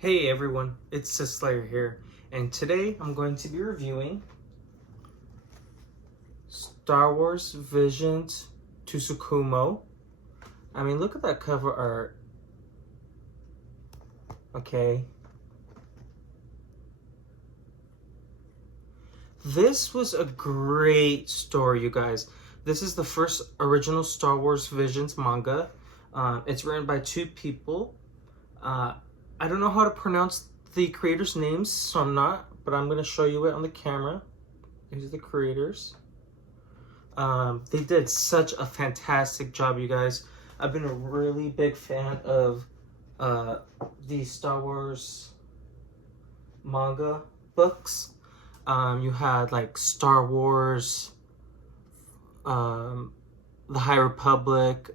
Hey everyone, it's Slayer here, and today I'm going to be reviewing Star Wars Visions Tsukumo. I mean, look at that cover art. Okay. This was a great story, you guys. This is the first original Star Wars Visions manga. It's written by two people. I don't know how to pronounce the creators' names, so but I'm going to show you it on the camera. These are the creators. They did such a fantastic job, you guys. I've been a really big fan of the Star Wars manga books. You had like Star Wars, The High Republic,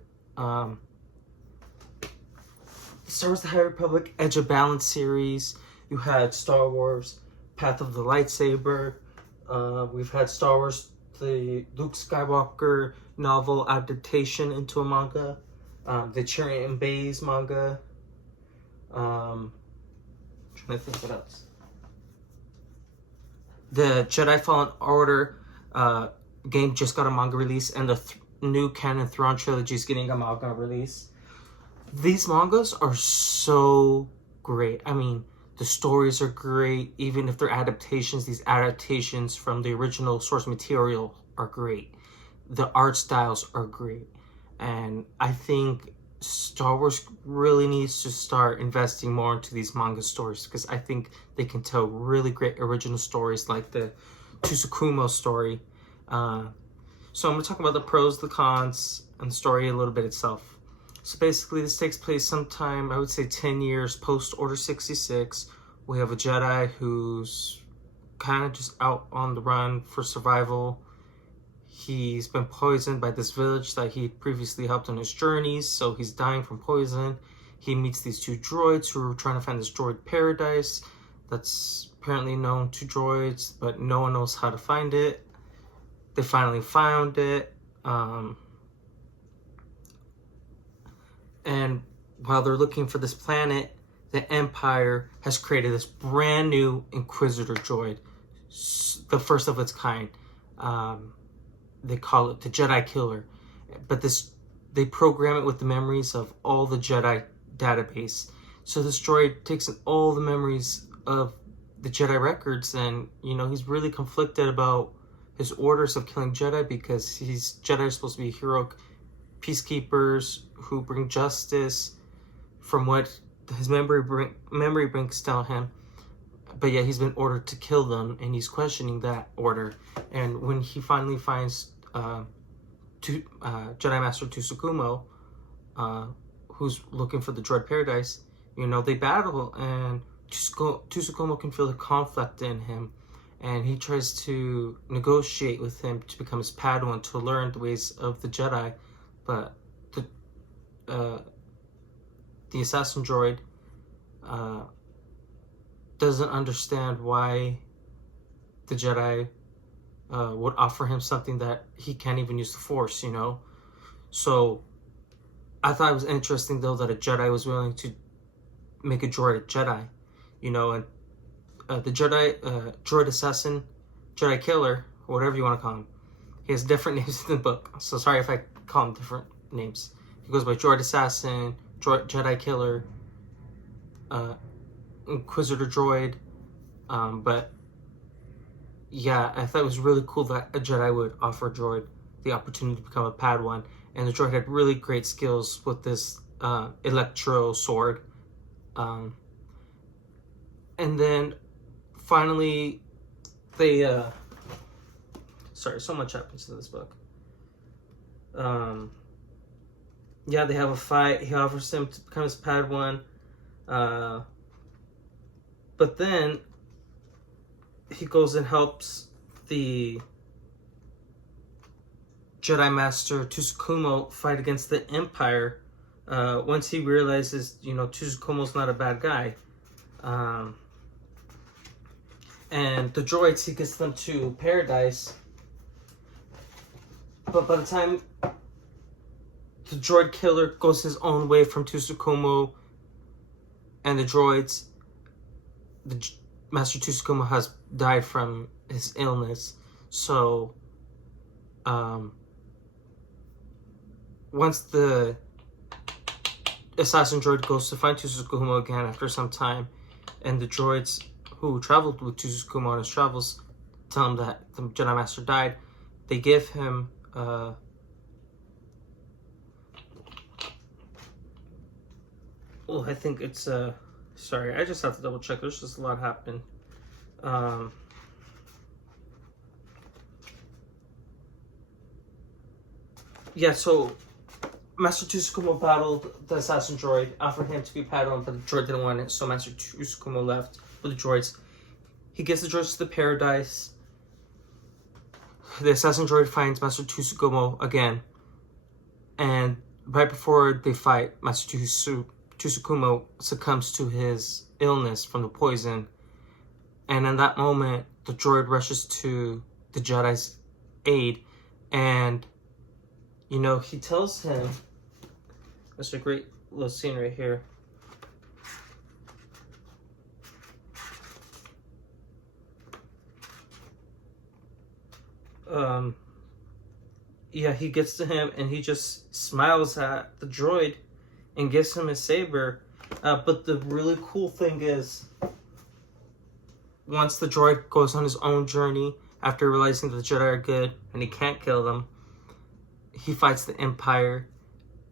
Star Wars The High Republic, Edge of Balance series. You had Star Wars Path of the Lightsaber. We've had Star Wars the Luke Skywalker novel adaptation into a manga. The Cherry and Bays manga. I'm trying to think what else. The Jedi Fallen Order game just got a manga release, and the new canon Thrawn trilogy is getting a manga release. These mangas are so great. I mean, the stories are great. Even if they're adaptations, these adaptations from the original source material are great. The art styles are great. And I think Star Wars really needs to start investing more into these manga stories, because I think they can tell really great original stories like the Tsukumo story. So I'm going to talk about the pros, the cons, and the story a little bit itself. So basically, this takes place sometime, I would say 10 years post Order 66. We have a Jedi who's kind of just out on the run for survival. He's been poisoned by this village that he previously helped on his journeys, so he's dying from poison. He meets these two droids who are trying to find this droid paradise that's apparently known to droids, but no one knows how to find it. They finally found it. And while they're looking for this planet, the Empire has created this brand new Inquisitor droid, the first of its kind. They call it the Jedi Killer. But they program it with the memories of all the Jedi database. So this droid takes in all the memories of the Jedi records, and he's really conflicted about his orders of killing Jedi, because Jedi are supposed to be heroic peacekeepers who bring justice from what his memory brings down him. But yet he's been ordered to kill them, and he's questioning that order. And when he finally finds Jedi Master Tsukumo, who's looking for the droid paradise, they battle, and Tsukumo can feel the conflict in him, and he tries to negotiate with him to become his Padawan, to learn the ways of the Jedi. But the assassin droid doesn't understand why the Jedi would offer him something that he can't even use the Force, So I thought it was interesting, though, that a Jedi was willing to make a droid a Jedi, and the Jedi droid assassin, Jedi Killer, or whatever you want to call him. He has different names in the book, so sorry if I call him different names. He goes by Droid Assassin, Jedi Killer, Inquisitor Droid. But yeah, I thought it was really cool that a Jedi would offer a droid the opportunity to become a Padawan. And the droid had really great skills with this electro sword. And then finally, they... sorry, so much happens to this book. Yeah, they have a fight. He offers him to become his Padawan. But then he goes and helps the Jedi Master Tsukumo fight against the Empire. Once he realizes, Tsukumo's not a bad guy. And the droids, he gets them to paradise. But by the time the droid killer goes his own way from Tsukumo and the droids, Master Tsukumo has died from his illness. So, once the assassin droid goes to find Tsukumo again after some time, and the droids who traveled with Tsukumo on his travels tell him that the Jedi Master died, they give him I think it's sorry, I just have to double check. There's just a lot happening. Yeah, so Master Tsukumo battled the assassin droid, offered him to be paddled, but the droid didn't want it, so Master Tsukumo left with the droids. He gets the droids to the paradise. The assassin droid finds Master Tsukumo again, and right before they fight, Master Tsukumo succumbs to his illness from the poison, and in that moment, the droid rushes to the Jedi's aid, and you know, he tells him, that's a great little scene right here. Yeah, he gets to him and he just smiles at the droid and gives him his saber. But the really cool thing is, once the droid goes on his own journey, after realizing that the Jedi are good and he can't kill them, he fights the Empire,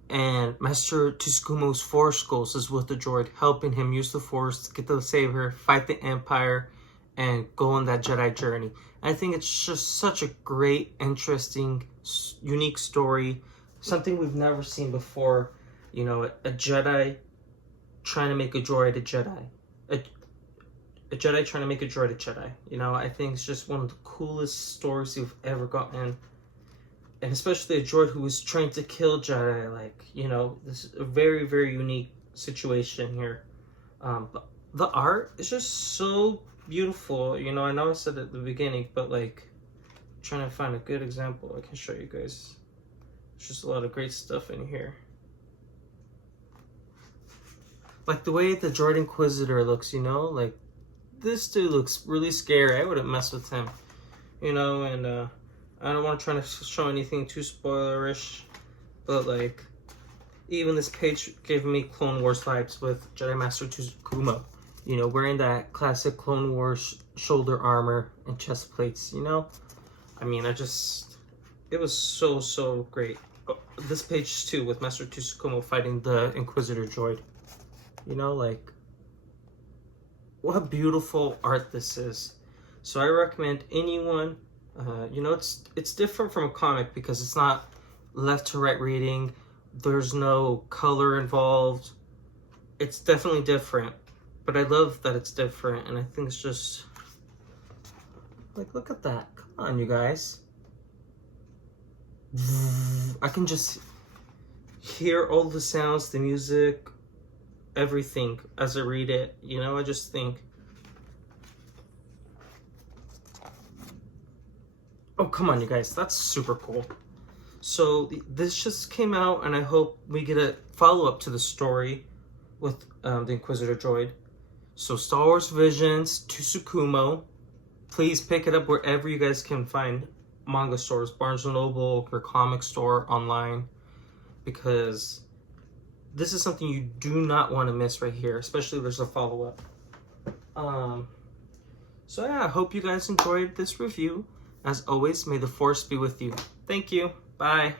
and Master Tsukumo's Force Ghost is with the droid, helping him use the Force to get the saber, fight the Empire, and go on that Jedi journey. I think it's just such a great, interesting, unique story, something we've never seen before. You know, a Jedi trying to make a droid a Jedi. A Jedi trying to make a droid a Jedi. You know, I think it's just one of the coolest stories you've ever gotten. And especially a droid who was trained to kill Jedi. Like, you know, this is a very, very unique situation here. But the art is just so beautiful. You know, I know I said it at the beginning, but like, I'm trying to find a good example I can show you guys. There's just a lot of great stuff in here. Like the way the droid Inquisitor looks, you know, like this dude looks really scary. I wouldn't mess with him, you know, and I don't want to try to show anything too spoilerish, but like, even this page gave me Clone Wars vibes with Jedi Master Tsukumo. You know, wearing that classic Clone Wars shoulder armor and chest plates, you know? I mean, it was so great. Oh, this page too, with Master Tsukumo fighting the Inquisitor droid. You know, like, what beautiful art this is. So I recommend anyone, you know, it's different from a comic because it's not left to right reading. There's no color involved. It's definitely different, but I love that it's different, and I think it's just like, look at that. Come on, you guys. I can just hear all the sounds, the music, everything as I read it. You know, I just think, oh, come on, you guys. That's super cool. So this just came out, and I hope we get a follow-up to the story with the Inquisitor droid. So Star Wars Visions, Tsukumo. Please pick it up wherever you guys can find manga stores, Barnes & Noble, your comic store, online, because this is something you do not want to miss right here, especially if there's a follow-up. So yeah, I hope you guys enjoyed this review. As always, may the Force be with you. Thank you. Bye.